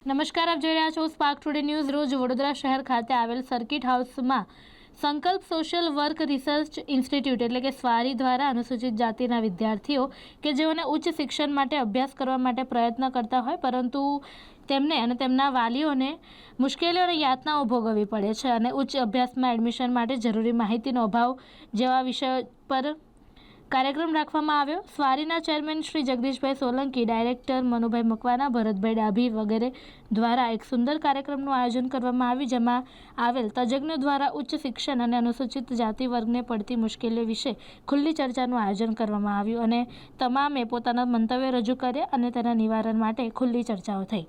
નમસ્કાર, આપ જોઈ રહ્યા છો સ્પાર્ક ટુડે ન્યૂઝ રોજ વડોદરા શહેર ખાતે આવેલ સર્કિટ હાઉસમાં સંકલ્પ સોશિયલ વર્ક રિસર્ચ ઇન્સ્ટિટ્યૂટ એટલે કે સ્વારી દ્વારા અનુસૂચિત જાતિના વિદ્યાર્થીઓ કે જેઓને ઉચ્ચ શિક્ષણ માટે અભ્યાસ કરવા માટે પ્રયત્ન કરતા હોય, પરંતુ તેમને અને તેમના વાલીઓને મુશ્કેલીઓ અને યાતનાઓ ભોગવવી પડે છે અને ઉચ્ચ અભ્યાસમાં એડમિશન માટે જરૂરી માહિતીનો અભાવ જેવા વિષય પર કાર્યક્રમ રાખવામાં આવ્યો. સ્વારીના ચેરમેન શ્રી જગદીશભાઈ સોલંકી, ડાયરેક્ટર મનુભાઈ મકવાના ભરતભાઈ ડાભી વગેરે દ્વારા એક સુંદર કાર્યક્રમનું આયોજન કરવામાં આવ્યું, જેમાં આવેલ તજજ્ઞ દ્વારા ઉચ્ચ શિક્ષણ અને અનુસૂચિત જાતિ વર્ગને પડતી મુશ્કેલીઓ વિશે ખુલ્લી ચર્ચાનું આયોજન કરવામાં આવ્યું અને તમામે પોતાના મંતવ્ય રજૂ કર્યા અને તેના નિવારણ માટે ખુલ્લી ચર્ચાઓ થઈ.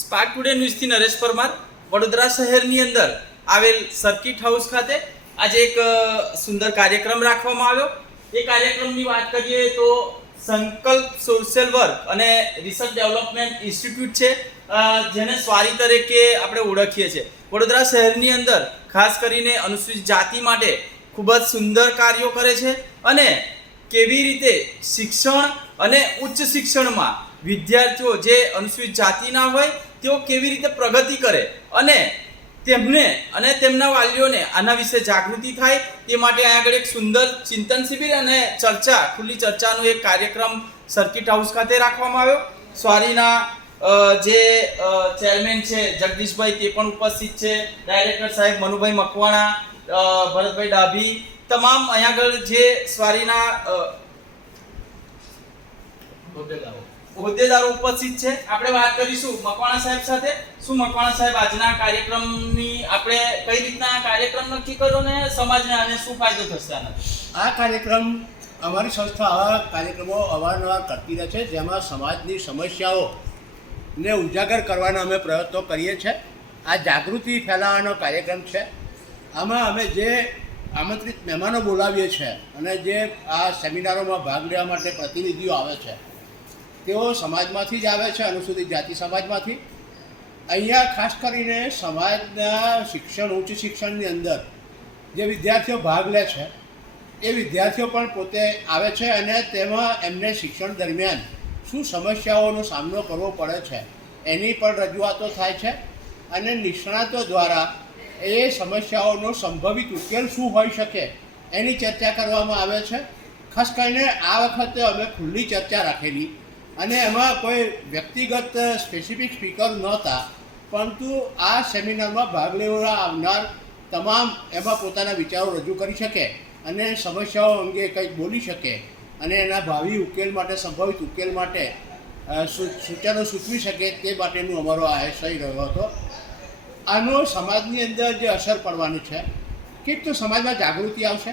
સ્પાર્ટ ટુડે ન્યૂઝથી નરેશ પરમાર, વડોદરા શહેરની અંદર આવેલ સર્કિટ હાઉસ ખાતે આજે એક સુંદર કાર્યક્રમ રાખવામાં આવ્યો. એ કાર્યક્રમની વાત કરીએ તો સંકલ્પ સોશિયલ વર્ક અને રિસર્ચ ડેવલપમેન્ટ ઇન્સ્ટિટ્યૂટ છે જેને સ્વારી તરીકે આપણે ઓળખીએ છીએ. વડોદરા શહેરની અંદર ખાસ કરીને અનુસૂચિત જાતિ માટે ખૂબ જ સુંદર કાર્યો કરે છે અને કેવી રીતે શિક્ષણ અને ઉચ્ચ શિક્ષણમાં વિદ્યાર્થીઓ જે અનુસૂચિત જાતિના હોય તેઓ કેવી રીતે પ્રગતિ કરે અને તેમને અને તેમના વાલીઓને આના વિશે જાગૃતિ થાય તે માટે અહીંયા આગળ એક સુંદર ચિંતન શિબિર અને ચર્ચા, ખુલ્લી ચર્ચાનો એક કાર્યક્રમ સર્કિટ હાઉસ ખાતે રાખવામાં આવ્યો. સ્વારીના જે ચેરમેન છે જગદીશભાઈ તે પણ ઉપસ્થિત છે. ડાયરેક્ટર સાહેબ મનુભાઈ મકવાણા ભરતભાઈ ડાભી, તમામ અહીંયા આગળ જે સ્વારીના હોદ્દેદારો ઉપસ્થિત છે. આપણે વાત કરીશું મકવાણા સાહેબ સાથે. શું મકવાણા સાહેબ આજના કાર્યક્રમની આપણે કઈ રીતના કાર્યક્રમ નક્કી કર્યો ને સમાજને આને શું ફાયદો થશે આના આ કાર્યક્રમ અમારી સંસ્થા આવા કાર્યક્રમો અવારનવાર કરતી રહે છે, જેમાં સમાજની સમસ્યાઓને ઉજાગર કરવાના અમે પ્રયત્નો કરીએ છીએ. આ જાગૃતિ ફેલાવવાનો કાર્યક્રમ છે. આમાં અમે જે આમંત્રિત મહેમાનો બોલાવીએ છીએ અને જે આ સેમિનારોમાં ભાગ લેવા માટે પ્રતિનિધિઓ આવે છે તેઓ સમાજમાંથી જ આવે છે, અનુસૂચિત જાતિ સમાજમાંથી. અહીંયા ખાસ કરીને સમાજના શિક્ષણ, ઉચ્ચ શિક્ષણની અંદર જે વિદ્યાર્થીઓ ભાગ લે છે, એ વિદ્યાર્થીઓ પણ પોતે આવે છે અને તેમાં એમને શિક્ષણ દરમિયાન શું સમસ્યાઓનો સામનો કરવો પડે છે, એની પણ રજૂઆતો થાય છે અને નિષ્ણાતો દ્વારા એ સમસ્યાઓનો સંભવિત ઉકેલ શું હોઈ શકે એની ચર્ચા કરવામાં આવે છે. ખાસ કરીને આ વખતે અમે ખુલ્લી ચર્ચા રાખેલી અને એમાં કોઈ વ્યક્તિગત સ્પેસિફિક સ્પીકર નહોતા, પરંતુ આ સેમિનારમાં ભાગ લેવા આવનાર તમામ એમાં પોતાના વિચારો રજૂ કરી શકે અને સમસ્યાઓ અંગે કંઈક બોલી શકે અને એના ભાવિ ઉકેલ માટે, સંભવિત ઉકેલ માટે સૂચનો સૂચવી શકે તે માટેનું અમારો આશય રહ્યો હતો. આનો સમાજની અંદર જે અસર પડવાની છે, કેટલું સમાજમાં જાગૃતિ આવશે?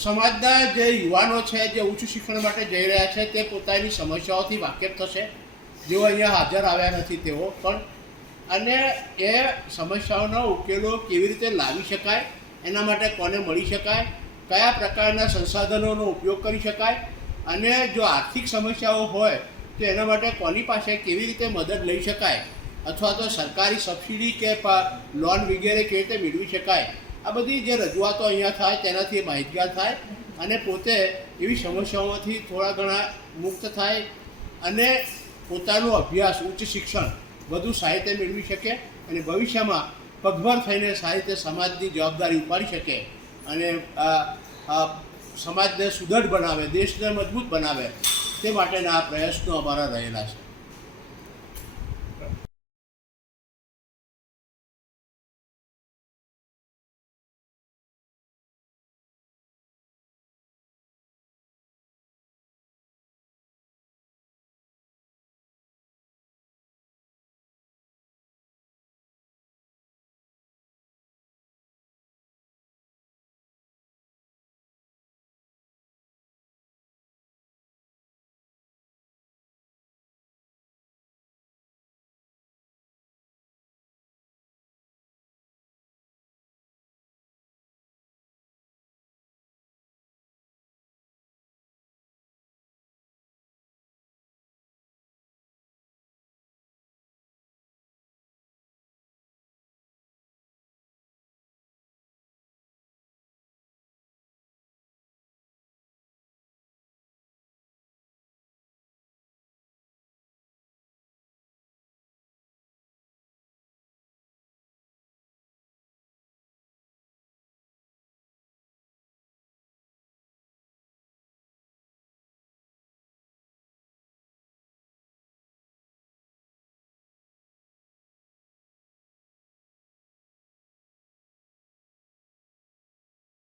સમાજના જે યુવાનો છે, જે ઉચ્ચ શિક્ષણ માટે જઈ રહ્યા છે, તે પોતાની સમસ્યાઓથી વાકેફ થશે. જેઓ અહીંયા હાજર આવ્યા નથી તેઓ, પણ અને એ સમસ્યાઓના ઉકેલો કેવી રીતે લાવી શકાય, એના માટે કોને મળી શકાય, કયા પ્રકારના સંસાધનોનો ઉપયોગ કરી શકાય, અને જો આર્થિક સમસ્યાઓ હોય, તો એના માટે કોની પાસે કેવી રીતે મદદ લઈ શકાય, અથવા તો સરકારી સબસિડી કે લોન વગેરે કેવી રીતે મેળવી શકાય આ બધી જે રજૂઆતો અહીંયા થાય, તેનાથી માહિતગાર થાય અને પોતે એવી સમસ્યાઓમાંથી થોડા ઘણા મુક્ત થાય અને પોતાનો અભ્યાસ, ઉચ્ચ શિક્ષણ વધુ સાહિત્ય મેળવી શકે અને ભવિષ્યમાં પગભર થઈને સાહિત્ય સમાજની જવાબદારી ઉપાડી શકે અને સમાજને સુદૃઢ બનાવે, દેશને મજબૂત બનાવે, તે માટેના આ પ્રયત્નો અમારા રહેલા છે.